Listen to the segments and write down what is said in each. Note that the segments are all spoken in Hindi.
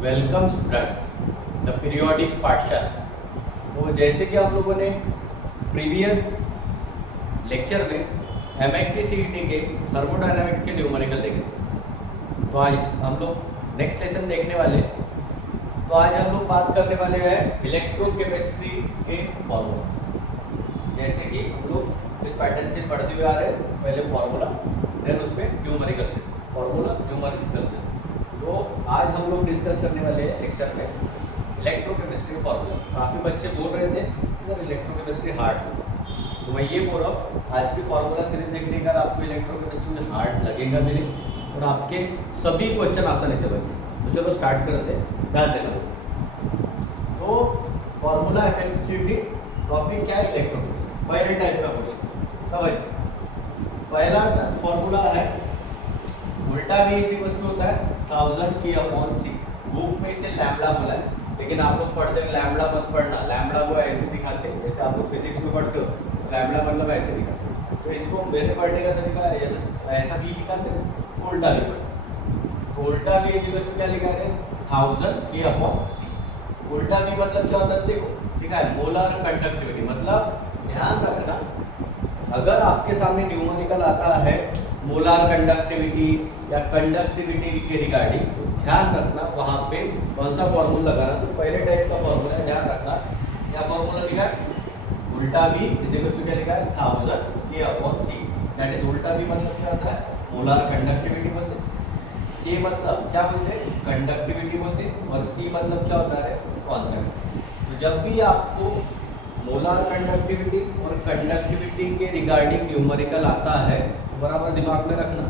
वेलकम स्टूडेंट्स द पीरियोडिक पाठशाला। तो जैसे कि आप लोगों ने प्रीवियस लेक्चर में MHT-CET के थर्मोडायनामिक्स के न्यूमेरिकल देखे थे, तो आज हम लोग नेक्स्ट लेसन देखने वाले। तो आज हम लोग बात करने वाले हैं इलेक्ट्रोकेमिस्ट्री के फॉर्मूलास। जैसे कि हम लोग इस पैटर्न से पढ़ते हुए आ रहे हैं, पहले फॉर्मूला देन उस पर न्यूमेरिकल से फॉर्मूला न्यूमेरिकल से। तो आज हम लोग डिस्कस करने वाले हैं लेक्चर में इलेक्ट्रोकेमिस्ट्री फार्मूला। काफ़ी बच्चे बोल रहे थे सर इलेक्ट्रोकेमिस्ट्री हार्ड, तो मैं ये बोल रहा हूँ आज की फार्मूला सीरीज देखने का आपको इलेक्ट्रोकेमिस्ट्री में हार्ड लगेगा भी नहीं और आपके सभी क्वेश्चन आसानी से बनेंगे। तो चलो स्टार्ट करते हैं, ध्यान देना। तो फार्मूला MHT टॉपिक क्या है? इलेक्ट्रोकेमिस्ट्री। पहले टाइप का क्वेश्चन समझ। पहला फॉर्मूला है उल्टा V होता है 1000 की अपॉन सी। बुक में इसे लैम्बडा बोला है, लेकिन आप लोग पढ़ते हैं लैम्बडा मत पढ़ना। लैम्बडा को ऐसे दिखाते हैं जैसे आप लोग फिजिक्स में पढ़ते हो, लैम्बडा मतलब ऐसे दिखाते हैं। तो इसको मेरे पढ़ने का तरीका ऐसा भी निकालते हैं, उल्टा लिखा। उल्टा V क्या लिखा है? 1000 की अपॉन सी। उल्टा V मतलब क्या होता है? देखो लिखा है मोलर कंडक्टिविटी। मतलब ध्यान रखना, अगर आपके सामने न्यूमेरिकल आता है मोलर कंडक्टिविटी या कंडक्टिविटी के रिगार्डिंग, तो ध्यान रखना वहाँ पे कौन सा फॉर्मूला लगाना। तो पहले टाइप का फॉर्मूला है, ध्यान रखना क्या फॉर्मूला लिखा है? उल्टा V क्या लिखा है? 1000 K upon C. That is उल्टा V मतलब क्या होता है? मोलर कंडक्टिविटी बोलते हैं। K मतलब क्या बोलते हैं? कंडक्टिविटी बोलते हैं। और C मतलब क्या होता है? कांस्टेंट। तो जब भी आपको मोलर कंडक्टिविटी और कंडक्टिविटी के रिगार्डिंग न्यूमेरिकल आता है, बराबर दिमाग में रखना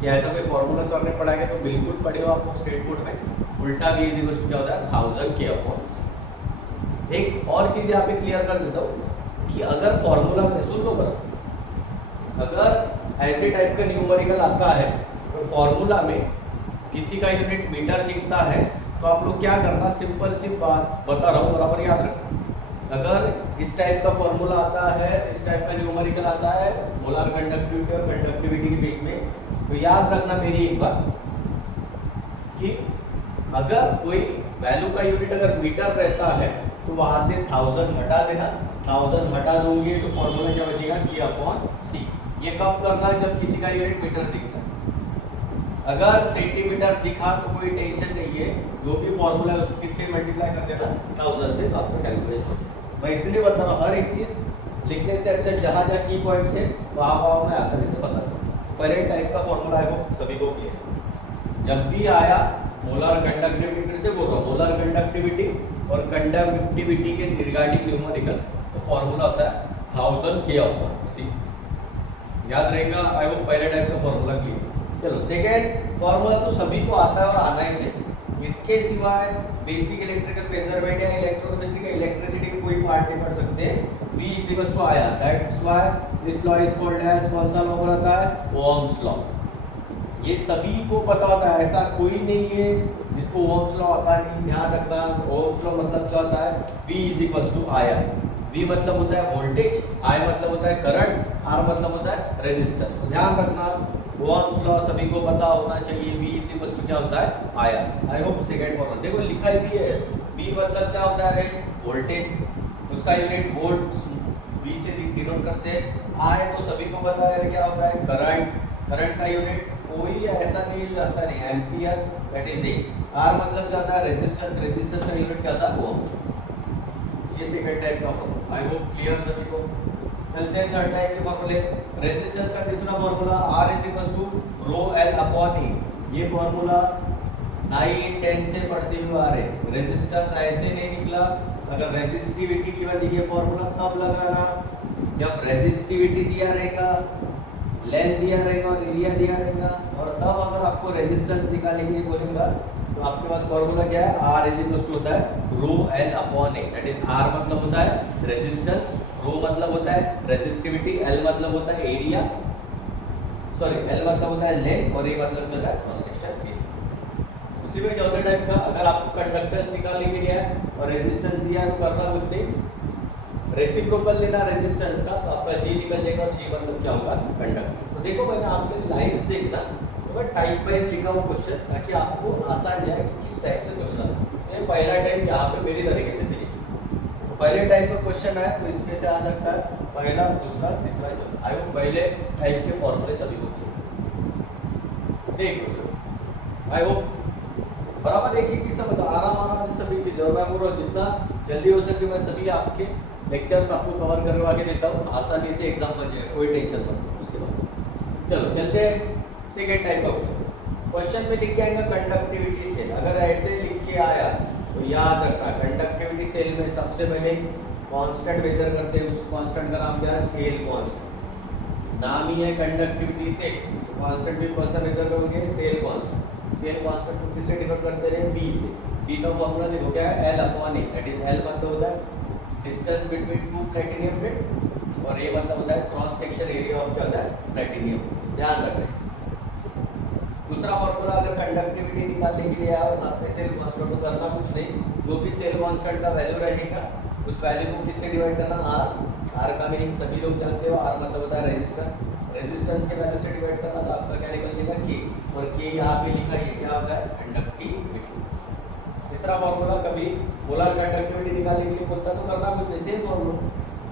कि ऐसा कोई फॉर्मूला सर ने पढ़ाएगा तो बिल्कुल पढ़े हो आप स्टेट बोर्ड में। उल्टा V क्या होता है? 1000 K अपॉन सी। एक और चीज़ यहाँ पे क्लियर कर देता हूँ कि अगर फॉर्मूला में सुन लो बराबर, अगर ऐसे टाइप का न्यूमेरिकल आता है तो फॉर्मूला में किसी का यूनिट मीटर दिखता है, तो आप लोग क्या करना, सिंपल सी बात बता रहा हूँ, बराबर याद रखना। अगर इस टाइप का फॉर्मूला आता है, इस टाइप का न्यूमेरिकल आता है मोलर कंडक्टिविटी और कंडक्टिविटी के बीच में, तो याद रखना मेरी एक बात कि अगर कोई वैल्यू का यूनिट अगर मीटर रहता है तो वहां से 1000 हटा देना। 1000 हटा दोगे तो फॉर्मूला क्या बचेगा? K अपॉन सी। ये कब करना है? जब किसी का यूनिट मीटर दिखता है। अगर सेंटीमीटर दिखा तो कोई टेंशन नहीं है, जो भी फॉर्मूला है उसको किससे मल्टीप्लाई कर देना? 1000 से। तो आपका कैलकुलेशन मैं इसलिए बता रहा हूँ, हर एक चीज लिखने से अच्छा जहाँ की पॉइंट्स है वहाँ मैं आसानी से बता दूँ। पहले टाइप का फॉर्मूला है वो सभी को क्लियर। जब भी आया मोलर कंडक्टिविटी, फिर से बोल रहा हूँ मोलर कंडक्टिविटी और कंडक्टिविटी के रिगार्डिंग न्यूमेरिकल, तो फॉर्मूला होता है 1000 K अपॉन सी। याद रहेगा आई होप। पहले टाइप का फॉर्मूला क्लियर। चलो सेकेंड फॉर्मूला तो सभी को आता है और आना ही चाहिए। इसके सिवाय बेसिक इलेक्ट्रिकल मेजरमेंट या इलेक्ट्रोकेमिस्ट्री का इलेक्ट्रिसिटी के कोई पार्ट नहीं पढ़ सकते। V तो आया, that's why this law is called as, कौन सा लॉ बोलता है? Ohm's law. ये सभी को पता होता है, ऐसा कोई नहीं है जिसको ओम्स लॉ आता नहीं। ध्यान रखना, ओम्स लॉ मतलब क्या होता है? V IR। V मतलब होता है वोल्टेज, I मतलब होता है करंट, R मतलब होता है रेजिस्टेंस। तो ध्यान रखना ओम्स लॉ सभी को पता होना चाहिए। V क्या होता है? IR। I hope second formula देखो लिखा ही है। V मतलब क्या होता है? वोल्टेज, उसका यूनिट वोल्ट V से डिनोट करते हैं। I तो सभी को पता है क्या होता है? करंट। करंट का यूनिट कोई ऐसा नहीं जाता नहीं, ampere, that is it. R मतलब क्या होता है? रेजिस्टेंस। रेजिस्टेंस का यूनिट क्या होता है? ओम। ये सेकंड टाइप का फॉर्मूला आई होप क्लियर सभी को। चलते हैं थर्ड टाइप के फॉर्मूले। रेजिस्टेंस का तीसरा formula R rho L upon E. ये फॉर्मूला 9, 10 से पढ़ते हुए आ रहे। रेजिस्टेंस ऐसे नहीं निकला, अगर रेजिस्टिविटी की वजह ये फॉर्मूला तब लगाना जब रेजिस्टिविटी दिया रहेगा, लेंथ दिया रहेगा और एरिया दिया रहेगा, और तब अगर आपको रेजिस्टेंस निकालने के लिए बोलेगा तो आपके पास फॉर्मूला क्या है? R होता है रो L upon A. That is R मतलब होता है रेजिस्टेंस, रो मतलब होता है रेजिस्टिविटी, एल मतलब होता है एरिया, सॉरी एल मतलब होता है लेंथ और ए मतलब होता है क्रॉस सेक्शन एरिया। उसी में चौथे टाइप का, अगर आपको कंडक्टेंस निकालने के लिए है और रेजिस्टेंस दिया है तो करना कुछ नहीं, रेसिप्रोकल लेना रेजिस्टेंस का, तो आपका G निकल जाएगा और G मतलब क्या होगा? कंडक्टेंस। तो देखो मैंने आपके लाइंस देखना, तो तो टाइप वाइज लिखा हुआ क्वेश्चन ताकि आपको आसान जाए कि किस टाइप से क्वेश्चन आता है। ये पहला टाइप यहाँ पे मेरी तरीके से फिनिश। तो पहले टाइप का क्वेश्चन है तो इसमें से आ सकता है पहला, दूसरा, तीसरा, चौथा। आई होप पहले टाइप के फॉर्मूले सभी को देखो सर। आई होप बराबर एक एक सब आराम से सभी चीज़ें, और मैं बोल रहा हूँ जितना जल्दी हो सके मैं सभी आपके लेक्चर्स आपको कवर करवा के देता हूँ, आसानी से एग्जाम बन जाएगा, कोई टेंशन मत लो। उसके बाद चलो चलते हैं सेकेंड टाइप का क्वेश्चन। क्वेश्चन में लिख के आएगा कंडक्टिविटी सेल। अगर ऐसे लिख के आया तो याद रखना कंडक्टिविटी सेल में सबसे पहले कांस्टेंट मेजर करते हैं, उस कांस्टेंट का नाम क्या है? Cell constant. नाम ही है कंडक्टिविटी सेल, तो कांस्टेंट भी कौन सा मेजर करोगे? Cell constant. सेल कांस्टेंट को किससे डिनोट करते हैं? बी से। बी का फॉर्मूला देखो क्या है? L/A। दैट इज L मतलब होता है distance between two platinum plate और A मतलब होता है क्रॉस सेक्शन एरिया ऑफ क्या होता है? प्लैटिनियम। ध्यान रखना। दूसरा फॉर्मूला अगर कंडक्टिविटी निकालने के लिए आया और साथ में सेल कांस्टेंट को करना कुछ नहीं, जो भी सेल कांस्टेंट का वैल्यू रहेगा उस वैल्यू को किससे डिवाइड करना? R। R का मीनिंग सभी लोग जानते हो, R मतलब होता है रेजिस्टेंस। रेजिस्टेंस के वैल्यू से डिवाइड करना तो आपका क्या निकलेगा? K। और K यहाँ पे लिखा है क्या होता है? कंडक्टिविटी। तीसरा फॉर्मूला कभी मोलर कंडक्टिविटी निकालने के लिए बोलता है तो करना कुछ नहीं, सेम फॉर्मूला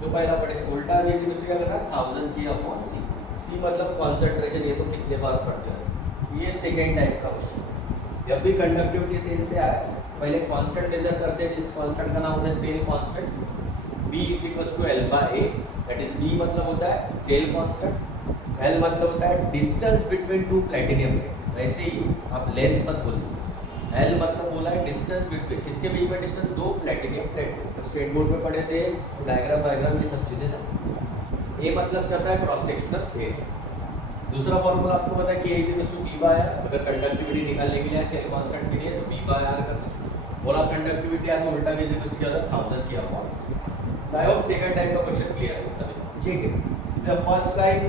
जो पहला पढ़े, उल्टा V क्या करना है? 1000 K/C। C मतलब कॉन्सेंट्रेशन, ये तो कितने बार पढ़ जाए। ये सेकेंड टाइप का क्वेश्चन। जब भी कंडक्टिविटी सेल से आए पहले कांस्टेंट मेजर करते हैं, जिस कांस्टेंट का नाम होता है cell constant. B = L/A। That is B मतलब होता है सेल कांस्टेंट, L मतलब होता है distance between two platinum plate. वैसे ही आप लेंथ मत बोलो, L मतलब बोला है डिस्टेंस बिटवीन, किसके बीच में डिस्टेंस? दो प्लैटिनियम प्लेट। जब स्केट बोर्ड पे पढ़े थे तो डायग्राम ये सब चीजें जानते। A मतलब करता है क्रॉस सेक्शनल एरिया। दूसरा फॉर्मूला आपको पता है K = B/R। अगर कंडक्टिविटी निकालने के लिए सेल कांस्टेंट के लिए तो B/R करते हैं। बोला कंडक्टिविटी आपको उल्टा V क्या होता है? 1000 K/C। I hope second type का क्वेश्चन क्लियर है सभी। ठीक है, this is the first type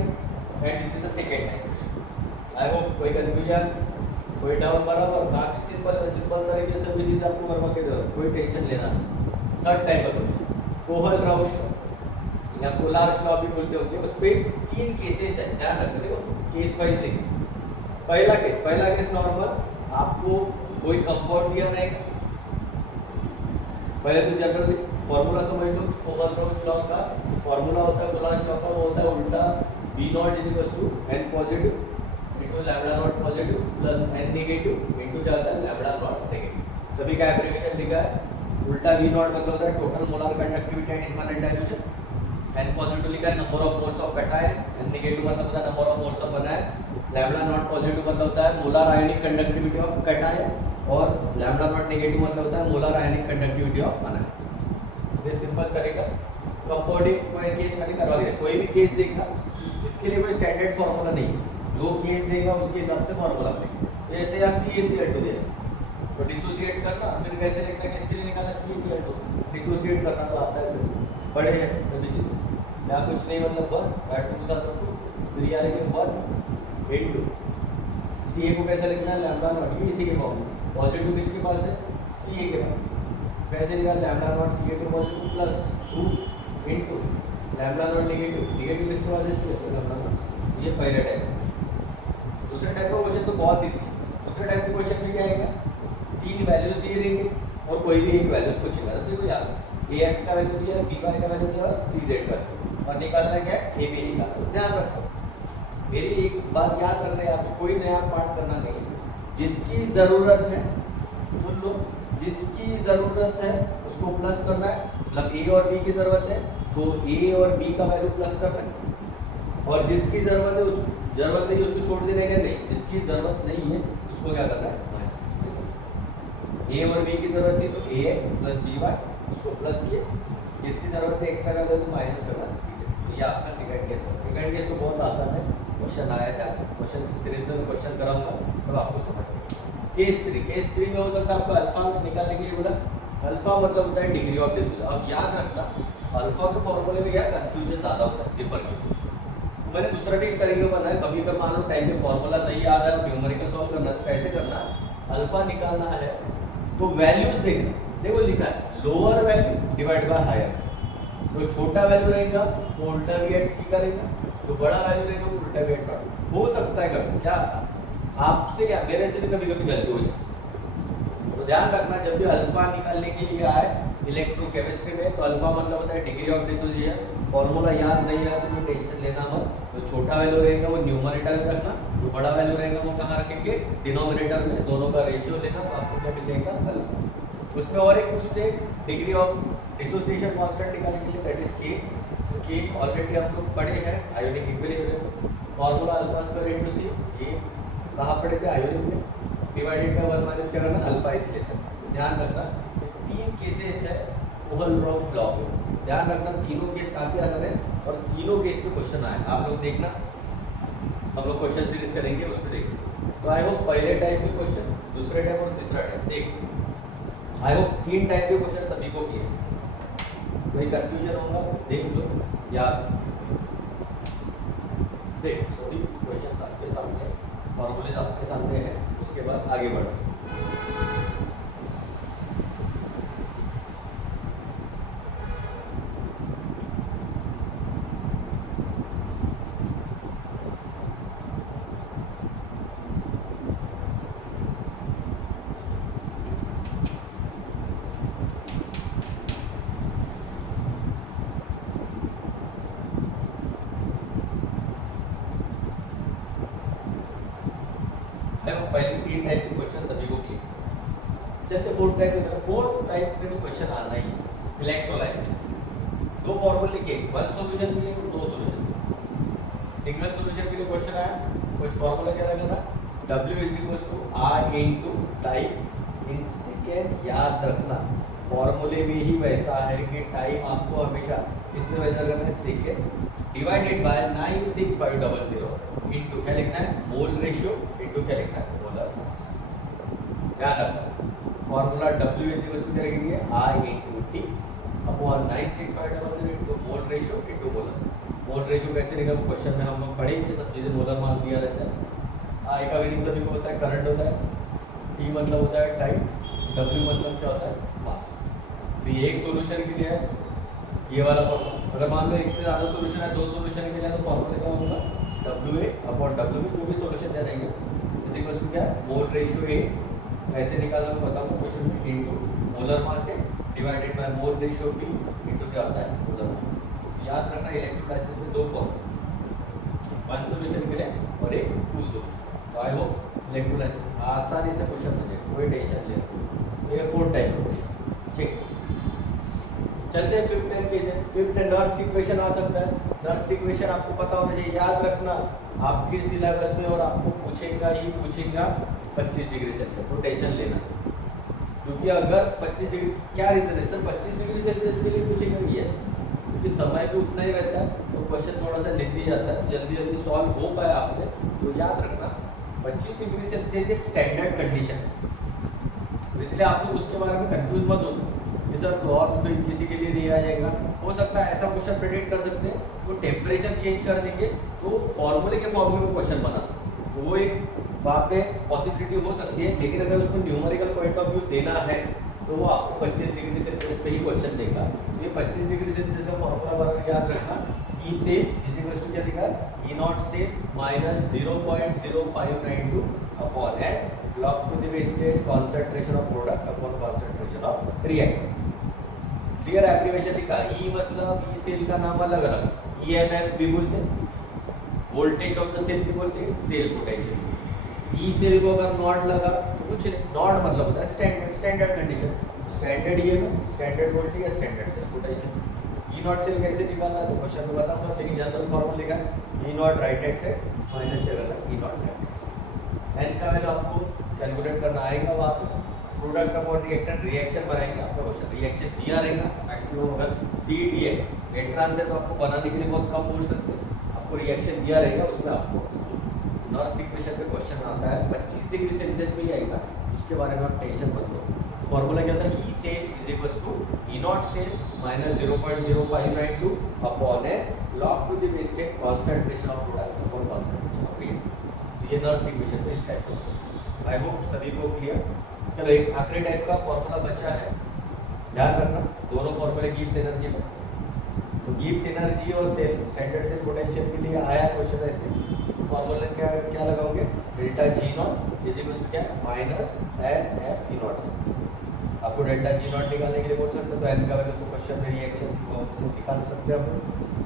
and this is the second type. I hope कोई कंफ्यूजन, कोई डाउट? बराबर, काफी सिंपल तरीके से भी चीज आपको करवा के दे, कोई टेंशन लेना नहीं। थर्ड टाइप का क्वेश्चन कोहल-राउश या कोलार्स लॉ भी बोलते होंगे, उस पे 3 केसेस है, ध्यान रखना। देखो केस वाइज लिखें। पहला केस नॉर्मल, आपको कोई कंपाउंड दिया रहेगा। पहले तो जनरल फॉर्मूला समझ लो कोहल-राउश लॉ का। फॉर्मूला होता है कोलार्स लॉ का, वो होता है उल्टा B0 = N positive into λ0 positive plus N negative into क्या होता है? λ0 नेगेटिव। सभी का एप्लीकेशन लिखा है। उल्टा V0 मतलब होता है total molar conductivity at infinite dimension. N पॉजिटिव लिखा है number of moles of cation, N negative मतलब होता है number of moles of anion, λ0 positive मतलब होता है molar ionic conductivity of cation और λ0 नेगेटिव मतलब होता है molar ionic conductivity of anion. ये सिंपल तरीका। कंपाउंडिंग कोई केस मैंने करवा दिया, कोई भी केस देखना, इसके लिए कोई स्टैंडर्ड फार्मूला नहीं है, जो केस देगा उसके हिसाब से फार्मूला लेंगे। जैसे यहाँ CaCl2 दे तो डिसोसिएट करना, फिर कैसे लिखना, किसके लिए निकालना? CaCl2 डिसोसिएट करना तो आता है सर, बड़े हैं सभी चीज़ें। यहाँ कुछ नहीं मतलब 1 2 था तो 2, फिर यहाँ लिखेंगे 1 into Ca को कैसे लिखना है? λ0, ये इसी के फॉर्मूला। पॉजिटिव किसके पास है? Ca के पास। कैसे निकाल λ0 Ca2 positive plus 2 into λ0 negative किसके पास है? λ0। ये पहला टाइप। दूसरे टाइप का क्वेश्चन तो बहुत इजी। दूसरे टाइप के क्वेश्चन में क्या आएगा? 3 वैल्यूज दिए रहेंगे और कोई भी एक वैल्यूज को चाहिए। देखो यार Ax का वैल्यू दिया, By का वैल्यू दिया और Cz का, और निकालना क्या है? AB निकालना। ध्यान रखो, मेरी एक बात याद रखना है, आपको कोई नया पार्ट करना नहीं है। जिसकी ज़रूरत है सुन लो, जिसकी ज़रूरत है उसको प्लस करना है। मतलब A और B की ज़रूरत है तो A और B का वैल्यू प्लस करना है, और जिसकी ज़रूरत है उसको जरूरत नहीं उसको छोड़ देने का नहीं, जिसकी ज़रूरत नहीं है उसको क्या करना है? A और B की ज़रूरत थी तो Ax + By उसको प्लस किए, इसकी ज़रूरत है एक्स्ट्रा कर दो तो माइनस करना Cz। तो ये आपका सेकंड केस है। सेकंड केस तो बहुत आसान है, क्वेश्चन आया था, क्वेश्चन सीरीज में क्वेश्चन कराऊंगा तब आपको समझ में। केस 3 में हो सकता है आपको अल्फा निकालने के लिए बोला। अल्फा मतलब होता है डिग्री ऑफ डिफ्यूजन। अब याद रखना अल्फा के फॉर्मूले में क्या कन्फ्यूजन ज़्यादा होता है पेपर के। मैंने दूसरा भी एक तरीका बनाया, कभी अगर मान लो टाइम पे फॉर्मूला नहीं याद है, न्यूमेरिकल सॉल्व करना है तो कैसे करना? अल्फा निकालना है तो वैल्यूज देखना। देखो लिखा है lower value divide by higher. तो छोटा वैल्यू रहेगा तो उल्टा भी एट सी करेगा, तो बड़ा वैल्यू रहेगा तो उल्टा भी एट नॉट। हो सकता है कभी क्या आपसे या मेरे से भी कभी कभी गलती हो जाए, तो ध्यान रखना जब भी अल्फा निकालने के लिए आए इलेक्ट्रोकेमिस्ट्री में, तो अल्फा मतलब होता है डिग्री ऑफ डिसोसिएशन। फॉर्मूला याद नहीं आया तो कोई टेंशन लेना मत, तो छोटा वैल्यू रहेगा वो न्यूमरेटर में रखना, जो बड़ा वैल्यू रहेगा वो कहाँ रखेंगे, डिनोमिनेटर में। दोनों का रेशियो लेना तो आपको क्या मिल जाएगा, अल्फा। उसमें और एक पूछते डिग्री ऑफ डिसोसिएशन कांस्टेंट निकालने के लिए, दैट इज के। के ऑलरेडी हम लोग पढ़े हैं ionic equilibrium, formula alpha square into C. ये कहाँ पढ़े थे, आयोनिक में, डिवाइडेड बाय 1 माइनस क्या करना, अल्फा इस केस में। ध्यान रखना 3 केसेस है ओहलरॉफ लॉ में, ध्यान रखना तीनों केस काफी आसान है और तीनों केस पे क्वेश्चन आए, आप लोग देखना। हम लोग क्वेश्चन सीरीज करेंगे उसमें देखिए। तो आई होप पहले टाइप के क्वेश्चन, दूसरे टाइप और तीसरा टाइप देख, आई होप 3 टाइप के क्वेश्चन सभी को किए। कोई कंफ्यूजन होगा देख लो, याद देख सॉरी क्वेश्चन आपके सामने, फॉर्मूले आपके सामने है, उसके बाद आगे बढ़ो। पहले 3 टाइप के क्वेश्चन सभी को किए, चलते 4th टाइप में। 4th टाइप में भी क्वेश्चन आना ही है, इलेक्ट्रोलाइसिस। 2 फॉर्मूले के, 1 सॉल्यूशन के लिए और 2 सॉल्यूशन के लिए। सिंगल सॉल्यूशन के लिए क्वेश्चन आया, कुछ फॉर्मूला क्या लगेगा, W = R into time in second. याद रखना फॉर्मूले में ही वैसा है कि टाइम आपको हमेशा इसमें वैसा करना है, सेकेंड डिवाइडेड बाय 96500 इनटू क्या लिखना है, मोल रेशियो इनटू क्या लिखना है, मोलर मास। ध्यान रखना फॉर्मूला W क्या रखेंगे, I into T upon 96500 into mole ratio into molar. Mole ratio कैसे निकलेगा क्वेश्चन में हम लोग पढ़ेंगे, सब चीजें मोलर मास दिया रहता है। I का मीनिंग सभी को होता है करंट होता है, T मतलब होता है टाइम, W मतलब क्या होता है, मास। तो ये एक सॉल्यूशन के लिए है ये वाला फॉर्मूला। अगर मान लो एक से ज़्यादा सॉल्यूशन है, 2 सॉल्यूशन के लिए, तो फॉर्मूला क्या होगा, WA अपॉन W जो भी सॉल्यूशन दे रहेंगे इज इक्वल टू क्या, मोल रेशियो A, ऐसे निकालना मैं बताऊंगा क्वेश्चन में, इनटू मोलर मास है divided by mole ratio B into क्या होता है, मोलर मास। याद रखना इलेक्ट्रोलाइसिस में 2 फॉर्मूला, 1 सॉल्यूशन के लिए और एक 2 सॉल्यूशन। तो आई होप इलेक्ट्रोलाइसिस आसानी से क्वेश्चन बन जाए, कोई टेंशन नहीं। ये 4th टाइप का क्वेश्चन, ठीक। चलते हैं 5th टाइप के। 5th नर्स इक्वेशन आ सकता है, नर्स इक्वेशन आपको पता होना चाहिए। याद रखना आपके सिलेबस में और आपको पूछेगा ही पूछेगा 25 डिग्री सेल्सियस, तो टेंशन लेना, क्योंकि अगर 25 डिग्री, क्या रीजन है सर 25 डिग्री सेल्सियस के लिए पूछेगा, यस क्योंकि समय भी उतना ही रहता है, तो क्वेश्चन थोड़ा सा लेंदी जाता है, जल्दी जल्दी सॉल्व हो पाए आपसे। तो याद रखना 25 डिग्री सेल्सियस की स्टैंडर्ड कंडीशन, इसलिए आप लोग उसके बारे में कंफ्यूज मत हो कि सर और कोई किसी के लिए नहीं आ जाएगा। हो सकता है ऐसा क्वेश्चन प्रेडिक्ट कर सकते हैं, तो टेम्परेचर चेंज कर देंगे तो फॉर्मूले के फॉर्म में क्वेश्चन बना सकते हैं, तो वो एक वहाँ पे पॉसिबिलिटी हो सकती है। लेकिन अगर उसको न्यूमेरिकल पॉइंट ऑफ व्यू देना है तो वो आपको 25 डिग्री सेल्सियस पे ही क्वेश्चन देगा। ये 25 डिग्री सेल्सियस का फॉर्मूला बराबर याद रखना, ई से इज इक्वल टू क्या लिखा है, ई नॉट से minus 0.0592 upon n log to the wasted concentration of product upon concentration of reactant। Clear application लिखा, ई मतलब ई सेल का नाम अलग अलग, ईएमएफ भी बोलते हैं, वोल्टेज ऑफ द सेल भी बोलते हैं, सेल पोटेंशियल। ई सेल को अगर नॉट लगा तो कुछ नहीं, नॉट मतलब होता है standard condition, standard EMF, standard voltage या standard cell potential. E naught cell कैसे निकालना है तो क्वेश्चन में बताऊंगा, लेकिन जनरल फॉर्मूला लिखा है ई नॉट राइट हैंड से माइनस से करना ई नॉट लेफ्ट हैंड से। एन का वैल्यू आपको कैलकुलेट करना आएगा वहाँ पे, प्रोडक्ट अपॉन रिएक्टेंट रिएक्शन बनाएंगे, आपका क्वेश्चन रिएक्शन दिया रहेगा मैक्सिमम, अगर CET है एंट्रांस है तो आपको बनाने के लिए बहुत कम बोल सकते हैं, आपको रिएक्शन दिया रहेगा, उसमें आपको नॉर्थ इक्वेशन पे क्वेश्चन आता है 25 डिग्री सेल्सियस पे ही आएगा, उसके बारे में आप टेंशन मत लो। फॉर्मूला क्या होता है, E cell is equal to E naught cell minus 0.0592 upon a log to the wasted concentration of product upon concentration of reactant. ये नॉर्थ इक्वेशन पे इस टाइप का, आई होप सभी को क्लियर। चलो एक आखिरी टाइप का फॉर्मूला बचा है, ध्यान रखना दोनों फॉर्मूले गिव्स एनर्जी में। तो गिब्स एनर्जी और सेल स्टैंडर्ड सेल पोटेंशियल के लिए आया क्वेश्चन ऐसे फॉर्मूला क्या क्या लगाओगे, delta G naught is equal to क्या minus n F E naught से। आपको डेल्टा जी नॉट निकालने के लिए बोल सकते हो तो एन का वैल्यू तो क्वेश्चन में रिएक्शन से निकाल सकते हैं आप।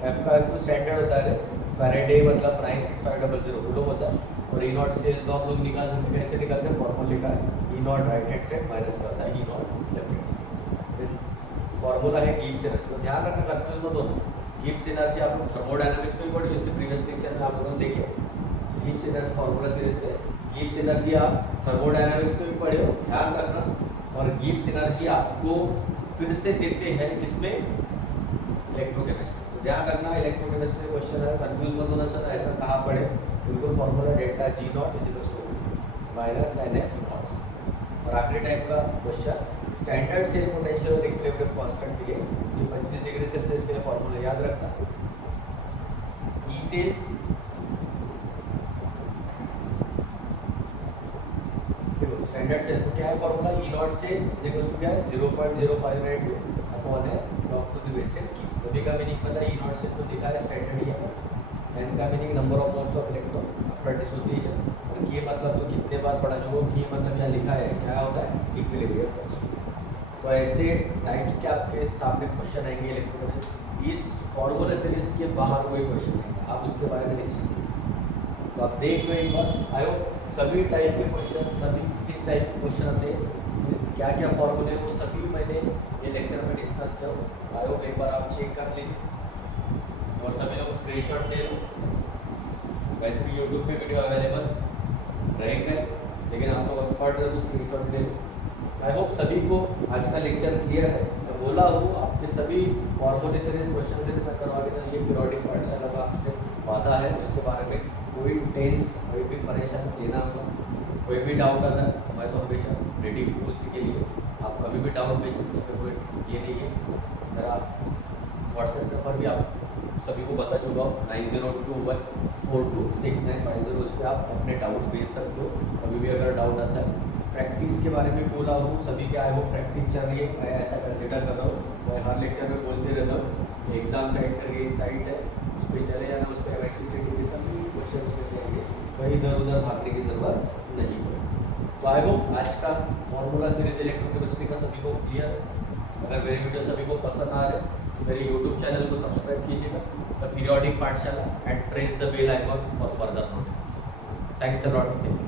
एफ का वैल्यू स्टैंडर्ड होता है फैराडे मतलब 96500 कूलम होता है, और ई नॉट सेल तो आप लोग निकाल सकते हैं, कैसे निकालते हैं फॉर्मूला लिखा है E naught right hand side minus का होता है E naught left hand, formula है गिब्स एनर्जी। तो ध्यान रखना कंफ्यूज मत होना, गिब्स एनर्जी आप लोग थर्मोडायनामिक्स में पढ़ी, इसके प्रीवियस लेक्चर में आप लोगों ने देखे गिब्स एनर्जी फॉर्मूला सीरीज में गिब्स एनर्जी आप थर्मोडायनामिक्स में भी पढ़े हो, ध्यान रखना। और गिब्स एनर्जी आपको फिर से देते हैं किसमें, इलेक्ट्रोकेमिस्ट्री। तो ध्यान रखना इलेक्ट्रोकेमिस्ट्री क्वेश्चन है, कंफ्यूज मत होना सर ऐसा कहाँ पढ़े, बिल्कुल formula delta G naught is equal to minus n F naught. और आखिरी टाइप का क्वेश्चन स्टैंडर्ड सेल पोटेंशियल और इक्विलिब्रियम कांस्टेंट के लिए ये 25 डिग्री सेल्सियस के लिए फॉर्मूला याद रखना। ई सेल स्टैंडर्ड सेल तो क्या है फॉर्मूला, ई नॉट से इज इक्वल टू क्या है 0.0592 अपॉन है लॉग टू द वेस्टेड की। सभी का मीनिंग पता है, ई नॉट से तो लिखा है स्टैंडर्ड ही है, एन का meaning number of moles of electron after dissociation, और ये मतलब तो कितने बार पढ़ा चुका कि मतलब यहाँ लिखा है क्या होता है इक्विलिब्रियम कांस्टेंट। तो ऐसे टाइप्स के आपके सामने क्वेश्चन आएंगे इलेक्ट्रोकेमिस्ट्री, इस फॉर्मूला सीरीज के बाहर कोई क्वेश्चन नहीं, आप उसके बारे में नहीं सकते। तो आप देख लो एक बार, आई होप सभी टाइप के क्वेश्चन, सभी किस टाइप के क्वेश्चन आते हैं, क्या क्या फॉर्मूले वो सभी मैंने ये लेक्चर में डिस्कस किया। आई होप एक बार आप चेक कर लीजिए और सभी लोग स्क्रीनशॉट ले लो। वैसे भी यूट्यूब पे वीडियो अवेलेबल रहेंगे, लेकिन आप लोग पढ़ रहे हो स्क्रीनशॉट ले लो। आई होप सभी को आज का लेक्चर क्लियर है। मैं बोला हूँ आपके सभी फॉर्मूले सीरीज क्वेश्चन से मैं करवा के ये पीरियोडिक पाठशाला का आपसे वादा है, उसके बारे में कोई टेंस कोई भी परेशान लेना होगा, कोई भी डाउट आता है मैं तो हमेशा रेडी हूँ उसी के लिए। आप कभी भी डाउट भेजो, उसमें कोई ये नहीं है। अगर आप व्हाट्सएप नंबर भी आप सभी को बता चुका हूँ 9021426950, उस पर आप अपने डाउट भेज सकते हो कभी भी अगर डाउट आता है। प्रैक्टिस के बारे में बोला हूँ, सभी क्या है वो प्रैक्टिस चल रही है, मैं ऐसा कंसिडर कर रहा हूँ, मैं हर लेक्चर में बोलते रहता हूँ। एग्जाम साइट करके एक साइट है, उस पर चले जाना, उस पर इलेक्ट्रिसिटी के सभी क्वेश्चन में जाएंगे, कहीं इधर उधर भागने की ज़रूरत नहीं पड़ेगी। तो आई होप आज का फॉर्मूला सीरीज इलेक्ट्रोकेमिस्ट्री का सभी को क्लियर है। अगर मेरी वीडियो सभी को पसंद आ रहे तो मेरे यूट्यूब चैनल को सब्सक्राइब कीजिएगा, the periodic Pathshala, and press the bell icon for further notification. Thanks a lot, thank you.